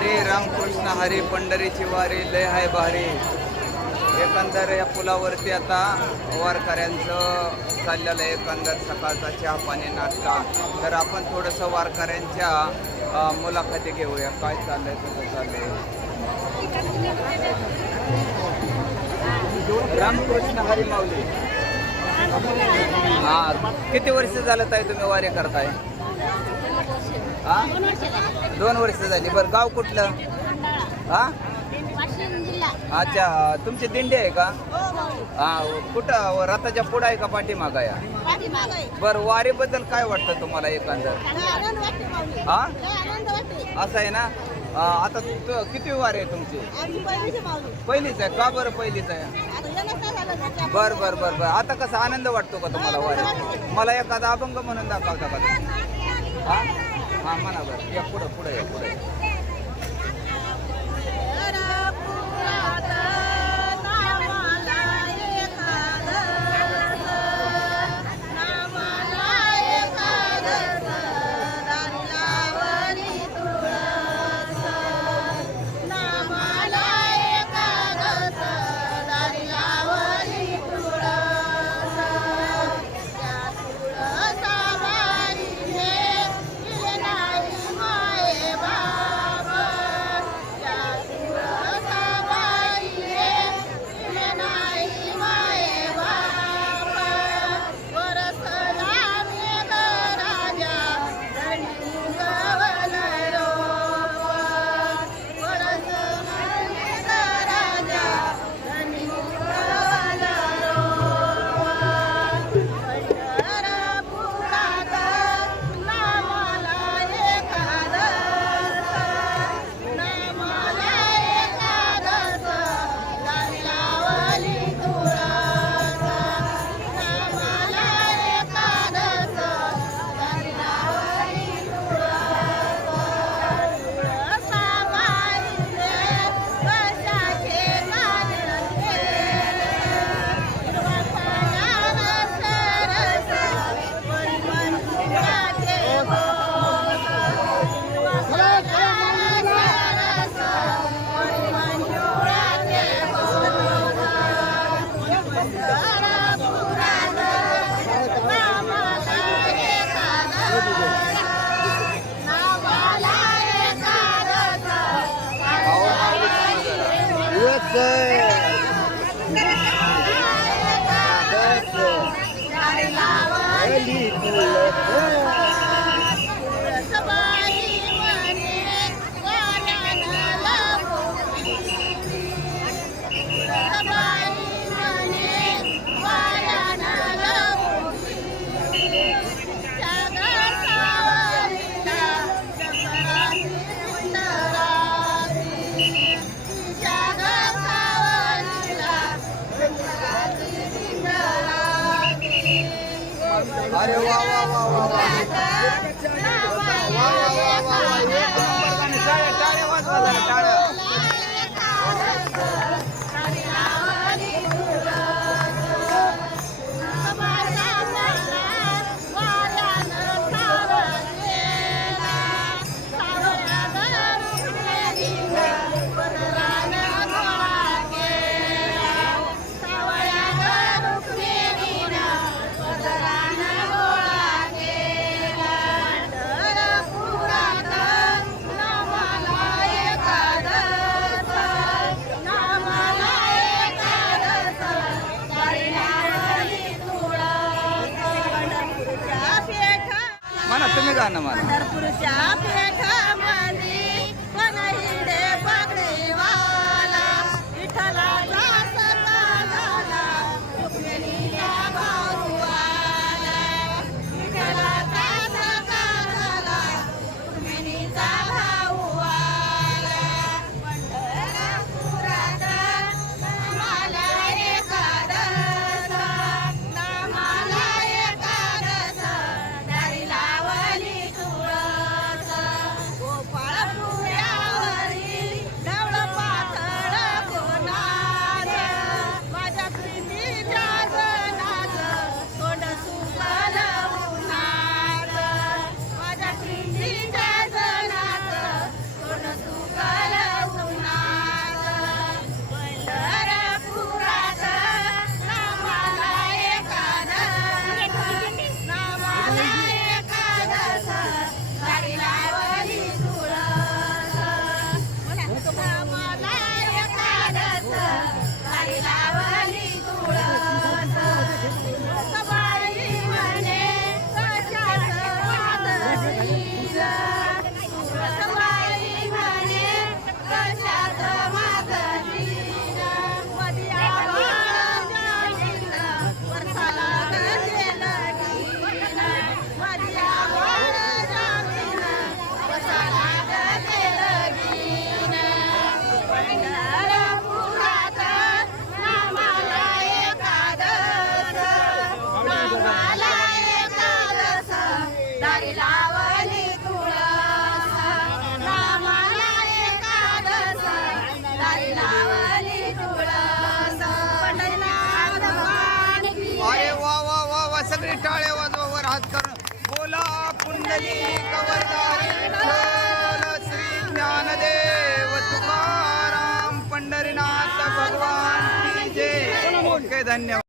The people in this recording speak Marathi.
हरी रामकृष्ण हरी पंढरीची वारी लय हाय भारी. एकंदर या पुलावरती आता वारकऱ्यांचं चाललेलं आहे एकंदर सकाळचा चहा पाणी नाश्ता. तर आपण थोडंसं वारकऱ्यांच्या मुलाखती घेऊया. काय चाललंय कसं चाललंय? रामकृष्ण हरी माऊली. हा. किती वर्ष झालं ताई तुम्ही वारी करताय? हा? दोन वर्ष झाली. बरं गाव कुठलं? हा? अच्छा तुमची दिंडी आहे का? हा कुठं रथाच्या पुढं आहे का पाठीमागा या? बरं वारीबद्दल काय वाटतं तुम्हाला एकंदर? हा? असं आहे ना? आता किती वारी आहे तुमची? पहिलीच आहे. का बरं पहिलीच आहे? बर बर बर बर. आता कसा आनंद वाटतो का तुम्हाला वारी? मला एखादा अभंग म्हणून दाखवता का हा? हा म्हणा बरं या पुढं पुढं या पुढे Thursday. वा वा वा जाणं मला पंढरपूरच्या पेठ वर हात करून बोला कुंडली कवरदारी. श्री ज्ञानदेव तुकाराम पंढरीनाथ भगवान की जय. ओके धन्यवाद.